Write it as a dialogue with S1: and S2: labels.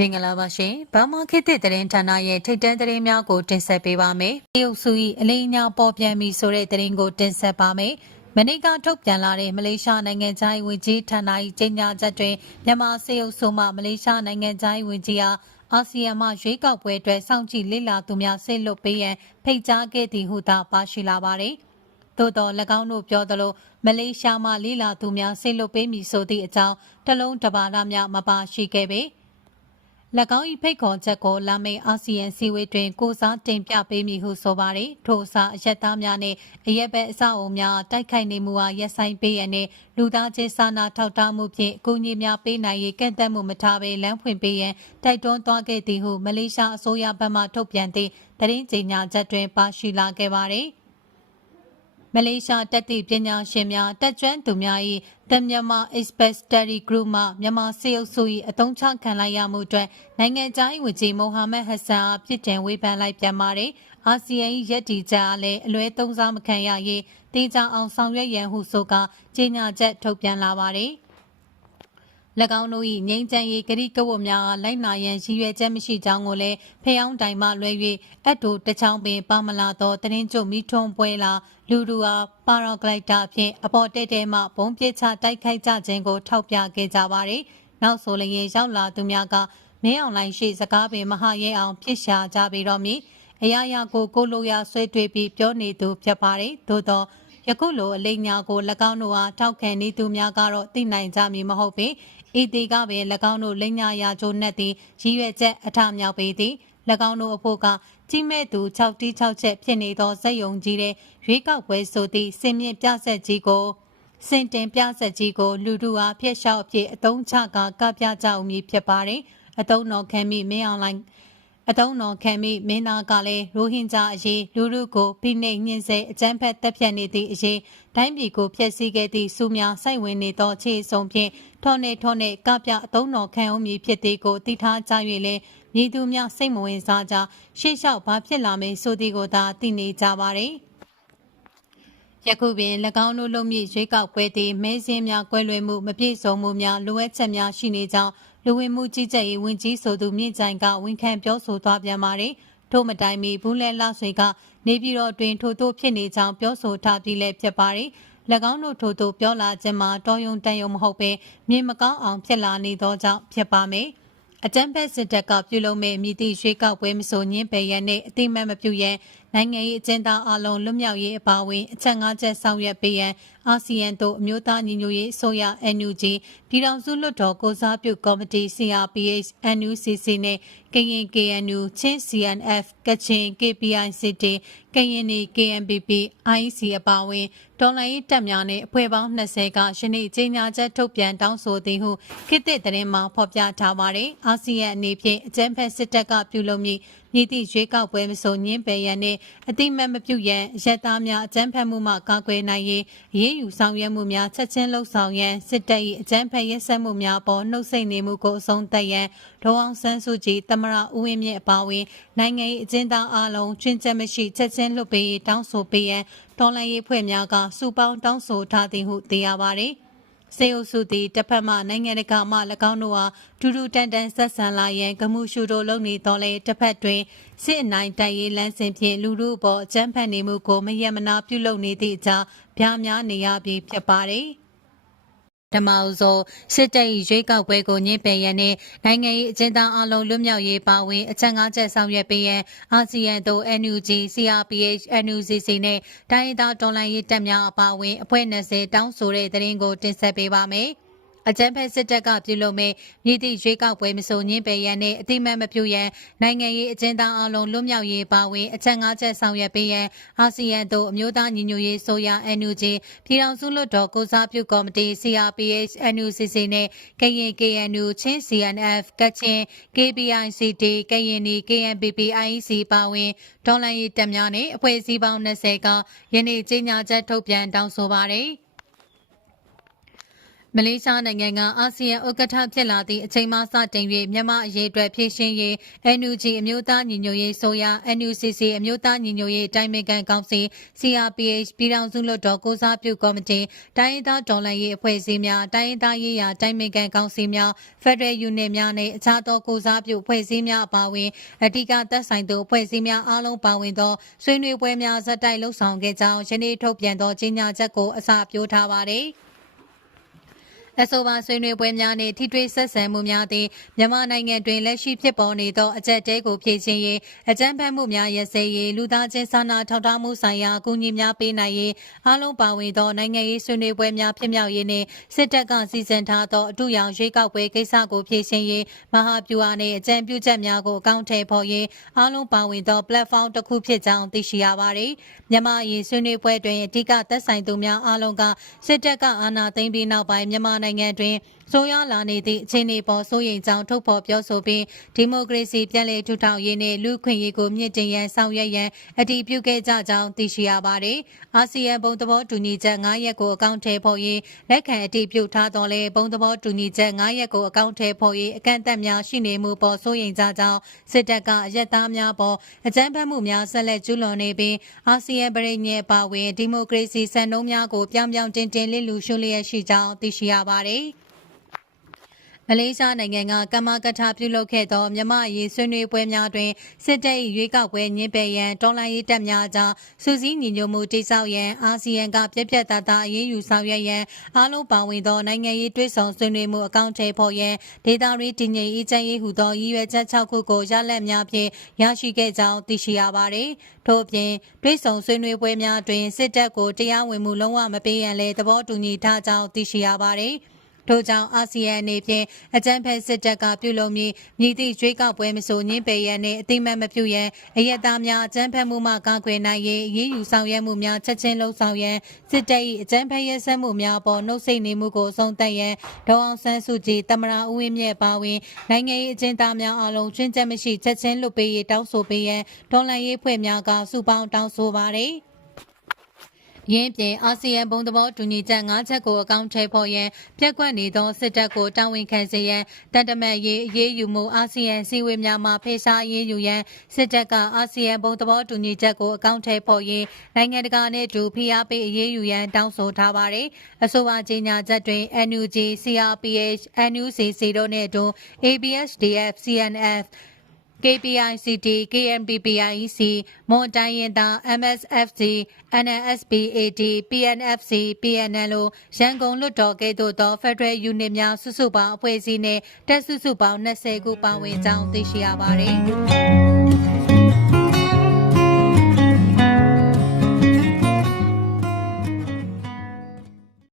S1: မင်္ဂလာပါရှင်။ဘာမာခေတ်သစ်သတင်းဌာနရဲ့ထိတ်တန့်သတင်းများကိုတင်ဆက်ပေးပါမယ်။တရုတ်စု၏အလေးအညာပေါ်ပြန်ပြီဆိုတဲ့သတင်းကိုတင်ဆက်ပါမယ်။မနေ့ကထုတ်ပြန်လာတဲ့မလေးရှားနိုင်ငံသားဝင်ကြီးဌာန၏ကြေညာချက်တွင်မြန်မာစေအုပ်စုမှမလေးရှားနိုင်ငံသားဝင်ကြီးအားအာဆီယံမှရွေးကောက်ပွဲအတွက်စောင့်ကြည့်လေ့လာသူများဆင့်လွတ်ပေးရန်ဖိတ်ကြားခဲ့သည်ဟုသာပါရှိလာပါတယ်။သို့တော်၎င်းတို့ပြောသလိုမလေးရှားမှလိလာသူများဆေးလွတ်ပေးမည်ဆိုသည့်အကြောင်းတလုံးတပါဒများမပါရှိခဲ့ပေ၎ င်း၏ဖိတ်ခေါ်ချက်ကိုလာမယ့်အာဆီယံစည်းဝေးတွင် ကိုစားတင်ပြပေးမည်ဟုဆိုပါရယ်ထို့အစားအရက်သားများနှင့်အရက်ဘက်အဆောက်အုံများတိုက်ခိုက်နေမှုအားရပ်ဆိုင်ပေးရန်နှင့်လူသားချင်းစာနာထောက်ထားမှုဖြင့်အကူအညီများပေးနိုင်ရေးကန့်သတ်မှုမထားဘဲလမ်းဖွင့်ပေးရန်တိုက်တွန်းသွားခဲ့သည်ဟုမလေးရှားအစိုးရဘက်မှထုတ်ပြန်သည့်သတင်းကြေညာချက်တွင်ပါရှိလာခဲ့ပါသည် မလေးရှားတက်သည့်ပညာရှင်များတက်ကျွမ်းသူများ၏တမြန်မာ Express Study Group မှမြန်မာစေအုပ်စု၏အသုံးချခံလိုက်ရမှုအတွက်နိုင်ငံခြားရေးဝန်ကြီးမိုဟာမက်ဟဆန်အားပြစ်တင်ဝေဖန်လိုက်ပြန်ပါတယ်။အာဆီယံ၏ရည်တည်ချက်အားလည်းအလွဲသုံးစားမခံရရေးတေချာအောင်ဆောင်ရွက်ရန်ဟုဆိုကာကြေညာချက်ထုတ်ပြန်လာပါတယ်။၎ င်းတို့၏ငိမ့်ချမ်းရေးဂရိကဝတ်များအားလိုက်နာရန်ရည်ရွယ်ချက်မရှိကြောင်းကိုလည်းဖျောင်းတိုင်မှလွဲ၍အတူတချောင်းပင်ပါမလာသောတရင်ကျုပ်မိထွန်းပွဲလာလူလူအားပါရာဂလိုက်တာဖြင့်အပေါ်တဲတဲမှဘုံပစ်ချတိုက်ခိုက်ကြခြင်းကိုထောက်ပြခဲ့ကြပါသည်။နောက်ဆိုလျင်ရောက်လာသူများကမင်းအောင်လိုင်းရှိစကားပင်မဟာရဲအောင်ဖြစ်ရှာကြပေတော့မည်။အရာရာကိုကိုလိုရာဆွဲတွေ့ပြီးပြောနေသူဖြစ်ပါတယ်။သို့သော ယခုလိုအလိညာကို၎င်းတို့အားထောက်ခံနေသူများကတော့သိနိုင်ကြမည်မဟုတ်ပေဤတီကပင်၎င်းတို့လိညာရာချိုနှက်သည်ရည်ရွယ်ချက်အထမြောက်ပေသည်၎င်းတို့အဖို့ကကြီးမဲ့သူ6တီး6ချက်ဖြစ်နေသောစက်ယုံကြီးတဲ့ရွေးကောက်ပွဲဆိုသည့်စင်မြင့်ပြဆက်ကြီးကိုစင်တင်ပြဆက်ကြီးကိုလူလူအားဖျက်လျှောက်အဖြစ်အတုံးချကကပြကြအောင်မည်ဖြစ်ပါတယ်အတုံးတော်ခံမိမင်းအောင်လိုင်း အတုံးတော်ခံမိမင်းသားကလည်းရိုဟင်ဂျာအရေးလူလူကိုဖိနှိပ်ညှင်းဆဲအကြမ်းဖက်တပ်ဖြတ်နေသည့်အရေးတိုင်းပြည်ကိုဖျက်ဆီးခဲ့သည့်စုများစိုက်ဝင်နေသောခြေဆုံဖြင့်ထောနေထောနေကပြအတုံးတော်ခံအောင်မည်ဖြစ်သည်ကိုသိထားကြ၍လည်းမြည်သူများစိတ်မဝင်စားကြရှေ့လျှောက်ဘာဖြစ်လာမယ်ဆိုသည်ကိုသာသိနေကြပါသည် ယခုပင်၎င်းတို့လုံမြင့်ရွေးကောက်ပွဲသည်မဲစင်းများကွဲလွဲမှုမပြည့်စုံမှုများလိုအပ်ချက်များရှိနေကြောင်းလူဝင်မှုကြီးကြပ်ရေးဝန်ကြီးဆိုသူမြင့်ကြိုင်ကဝန်ခံပြောဆိုသွားပြန်ပါတယ်။ထို့မတိုင်မီဘူးလဲလှဆွေကနေပြည်တော်တွင်ထို့သို့ဖြစ်နေကြောင်းပြောဆိုထားပြီးလည်းဖြစ်ပါတယ်။၎င်းတို့ထို့သို့ပြောလာခြင်းမှာတော်ယုံတန်ယုံမဟုတ်ပဲမြင်မကောင်းအောင်ဖြစ်လာနေသောကြောင့်ဖြစ်ပါမယ်။အကြမ်းဖက်စစ်တပ်ကပြုလုပ်မဲ့မြည်သည့်ရွေးကောက်ပွဲမဆိုညင်းပယ်ရန်နှင့်အတိမတ်မပြုရန် နိုင်ငံရေးအကျဉ်းသားအလုံးလွတ်မြောက်ရေးအပါအဝင်အချက်၅ချက်ဆောင်ရွက်ပေးရန်အာဆီယံတို့အမျိုးသားညီညွတ်ရေးအစိုးရ NUG ပြည်ထောင်စုလွှတ်တော်ကိုစားပြုကော်မတီ CRPH NUCC နဲ့ကရင် KNU ချင်း CNF ကချင် KPICT ကရင်နီ KNPP IEC အပါအဝင်တော်လှန်ရေးတပ်များနဲ့အဖွဲ့ပေါင်း20ကယနေ့ကြေညာချက်ထုတ်ပြန်တောင်းဆိုသည်ဟုခေတ်သစ်သတင်းမှာဖော်ပြထားပါတယ်။အာဆီယံအနေဖြင့်အကြမ်းဖက်စစ်တပ်ကပြုလုပ်မည့်မြည်သည့်ရွေးကောက်ပွဲမဆိုညင်းပယ်ရန်နှင့်အတိမတ်မပြုရန်ရက်သားများအကြမ်းဖက်မှုမှကာကွယ်နိုင်ရေးအရေးယူဆောင်ရွက်မှုများချက်ချင်းလှုပ်ဆောင်ရန်စစ်တပ်၏အကြမ်းဖက်ရက်စက်မှုများပေါ်နှုတ်ဆက်နေမှုကိုအဆုံးသတ်ရန်ဒေါအောင်ဆန်းစုကြည်တမရဦးဝင်းမြင့်အပါအဝင်နိုင်ငံ၏အကျဉ်းသားအလုံးချင်းချက်မရှိချက်ချင်းလွတ်ပေးတောင်းဆိုပေးရန်တော်လှန်ရေးဖွဲ့များကစုပေါင်းတောင်းဆိုထားသည်ဟုသိရပါသည် စေအုပ်စုသည်တစ်ဖက်မှနိုင်ငံတကာမှ၎င်းတို့အားဒူးဒူးတန်တန်ဆက်ဆံလာရန်ဂမှုရှုတို့လုပ်နေတော်လဲတစ်ဖက်တွင်စစ်အနိုင်တိုက်ရေးလမ်းစဉ်ဖြင့်လူလူအပေါ်အကြမ်းဖက်နေမှုကိုမယက်မနာပြုလုပ်နေသည့်အကြောင်းဗျာများနေရပြီဖြစ်ပါတယ် ဓမ္မအုပ်စုစစ်တပ်၏ရွေးကောက်ပွဲကိုညှင်းပယ်ရန်နှင့်နိုင်ငံ၏အကျဉ်းသားအလုံးလွတ်မြောက်ရေးပါဝင်အချက်၅ချက်ဆောင်ရွက်ပေးရန်အာဆီယံသို့ NUG, CRPH, NUCC နှင့်တိုင်းဒေသတော်လှန်ရေးတပ်များအပါအဝင်အဖွဲ့20တောင်းဆိုတဲ့သတင်းကိုတင်ဆက်ပေးပါမယ်။ အကြမ်းဖက်စစ်တပ်ကပြုလုပ်မဲ့မြစ်သည့်ရွေးကောက်ပွဲမဆိုညင်းပယ်ရန်နှင့်အတိမတ်မပြုရန်နိုင်ငံရေးအကျဉ်းသားအလုံးလွတ်မြောက်ရေးပါဝင်အချက်၅ချက်ဆောင်ရွက်ပေးရန်အာဆီယံတို့အမျိုးသားညီညွတ်ရေးဆိုရ NUG ပြည်ထောင်စုလွှတ်တော်ကိုစားပြုကော်မတီ CRPH NUCC နဲ့ကရင် KNU ချင်း CNF ကချင် KPICT ကရင်နီ KNPP IEC ပါဝင်ဒေါ်လာရေးတပ်များနဲ့အဖွဲ့အစည်းပေါင်း20ကယနေ့ကြေညာချက်ထုတ်ပြန်တောင်းဆိုပါတယ်။ မလေးရှားနိုင်ငံကအာဆီယံဥက္ကဋ္ဌဖြစ်လာသည့်အချိန်မှစတင်၍မြန်မာအရေးအတွက်ဖြည့်ရှင်းရေး NUG အမျိုးသားညီညွတ်ရေးဆိုရ NUCC အမျိုးသားညီညွတ်ရေးတိုင်ပင်ခံကောင်စီ CRPH ပြည်ထောင်စုလွှတ်တော်ကိုစားပြုကော်မတီတိုင်းရင်းသားဒေါ်လာရေးအဖွဲ့အစည်းများတိုင်းရင်းသားရေးရာတိုင်ပင်ခံကောင်စီများ Federal Unit များနဲ့အခြားသောကိုစားပြုအဖွဲ့အစည်းများအပါအဝင်အဓိကသက်ဆိုင်သောအဖွဲ့အစည်းများအားလုံးပါဝင်သောဆွေးနွေးပွဲများဇက်တိုက်လှုပ်ဆောင်ခဲ့ကြောင်းယနေ့ထုတ်ပြန်သောကြေညာချက်ကိုအစပြုထားပါသည်။ အဆိုပါဆွေးနွေးပွဲများနှင့်ထိတွေ့ဆက်ဆံမှုများသည်မြန်မာနိုင်ငံတွင်လက်ရှိဖြစ်ပေါ်နေသောအကြက်တဲကိုဖြည့်ခြင်းရေးအကြမ်းဖက်မှုများရပ်စဲရေးလူသားချင်းစာနာထောက်ထားမှုဆိုင်ရာအကူအညီများပေးနိုင်ရေးအားလုံးပါဝင်သောနိုင်ငံရေးဆွေးနွေးပွဲများဖြစ်မြောက်ရေးနှင့်စစ်တပ်ကစီစဉ်ထားသောအထူးရောင်ရွေးကောက်ပွဲကိစ္စကိုဖြည့်ရှင်းရေးမဟာဗျူဟာနှင့်အကြံပြုချက်များကိုအကောင့်ထဲပေါ်ရေးအားလုံးပါဝင်သော platform တစ်ခုဖြစ်ကြောင်းသိရှိရပါသည်မြန်မာအရေးဆွေးနွေးပွဲတွင်အဓိကသက်ဆိုင်သူများအားလုံးကစစ်တပ်ကအာဏာသိမ်းပြီးနောက်ပိုင်းမြန်မာနိုင်ငံတွင်ဆိုးရွားလာနေသည့်အခြေအနေပေါ်စိုးရိမ်ကြောင်းထုတ်ဖော်ပြောဆိုပြီးဒီမိုကရေစီပြန်လည်ထူထောင်ရေးနှင့်လူ့ခွင့်ရေးကိုမြင့်တင်ရန်ဆောင်ရွက်ရန်အတည်ပြုခဲ့ကြကြောင်းသိရှိရပါသည်။အာဆီယံဘုံသဘောတူညီချက်9ရက်ကိုအကောင့်ထဲပေါ်ရေးလက်ခံအတည်ပြုထားတော်လဲဘုံသဘောတူညီချက်9ရက်ကိုအကောင့်ထဲပေါ်ရေးအကန့်အသတ်များရှိနေမှုပေါ်စိုးရိမ်ကြကြောင်းစစ်တပ်ကအရက်သားများပေါ်အကြမ်းဖက်မှုများဆက်လက်ကျူးလွန်နေပြီးအာဆီယံပြည်ညက်ပါဝင်ဒီမိုကရေစီစံနှုန်းများကိုပြောင်းပြောင်းတင်တင်လစ်လူရှုလျက်ရှိကြောင်းသိရှိရပါတယ်။ မလေးရှားနိုင်ငံကကမ္မကထပြုလုပ်ခဲ့သောမြမအရေးဆွေးနွေးပွဲများတွင်စစ်တပ်၏ရွေးကောက်ပွဲညှင်းပယ်ရန်တော်လှန်ရေးတပ်များကြားစူးစီးညီညွတ်မှုတိစောက်ရန်အာဆီယံကပြက်ပြက်သားသားအရေးယူဆောင်ရွက်ရန်အားလုံးပါဝင်သောနိုင်ငံရေးတွဲဆောင်ဆွေးနွေးမှုအကောင့်ထဲပေါ်ရန်ဒေတာရီတည်ငြိမ်အေးချမ်းရေးဟုသောရည်ရွယ်ချက်6ခုကိုရလက်များဖြင့်ရရှိခဲ့ကြောင်းသိရှိရပါသည်ထို့အပြင်တွဲဆောင်ဆွေးနွေးပွဲများတွင်စစ်တပ်ကိုတရားဝင်မှုလုံးဝမပေးရန်လည်းသဘောတူညီထားကြောင်းသိရှိရပါသည် ထို့ကြောင့်အာဆီယံအနေဖြင့်အကြံဖက်စစ်တပ်ကပြုလုပ်မည်မြည်သည့်ရွေးကောက်ပွဲမဆိုညှင်းပယ်ရန်နှင့်အတိမတ်မပြုရန်အယက်သားများအကြံဖက်မှုမှကာကွယ်နိုင်ရေးအရေးယူဆောင်ရွက်မှုများချက်ချင်းလှုံ့ဆော်ရန်စစ်တပ်၏အကြံဖက်ရဲစက်မှုများပေါ်နှုတ်ဆက်နေမှုကိုအဆုံးသတ်ရန်ဒေါအောင်ဆန်းစုကြည်တမရာဦးဝင်းမြတ်ပါဝင်နိုင်ငံရေးအကျဉ်းသားများအလုံးချင်းချက်မရှိချက်ချင်းလွတ်ပေးရေးတောင်းဆိုပေးရန်ဒေါ်လာရေးဖွဲ့များကစုပေါင်းတောင်းဆိုပါရ ယ်ရင်းပြင်အာဆီယံဘုံသဘောတူညီချက်၅ချက်ကိုအကောင့်ထဲပေါ်ရန်ပြက်ကွက်နေသောစစ်တပ်ကိုတာဝန်ခံစေရန်တန်တမတ်ရေးအရေးယူမှုအာဆီယံစည်းဝေးများမှဖေရှားရေးယူရန်စစ်တပ်ကအာဆီယံဘုံသဘောတူညီချက်ကိုအကောင့်ထဲပေါ်ရေးနိုင်ငံတကာနဲ့တူဖိအားပေးအရေးယူရန်တောင်းဆိုထားပါတယ်အဆိုပါကြေညာချက်တွင် NUG CRPH NUCC တို့နဲ့အတူ ABSDF CNF KPICT KMPPIEC မွန်တိုင်းရင်သား MSFC NNSPAD PNFC PNL ရန်ကုန်လွတ်တော်ကဲ့သို့သော Federal Unit များစုစုပေါင်းအဖွဲ့အစည်းနှင့်တက်စုစုပေါင်း20ခုပါဝင်ကြောင်းသိရှိရပါသည်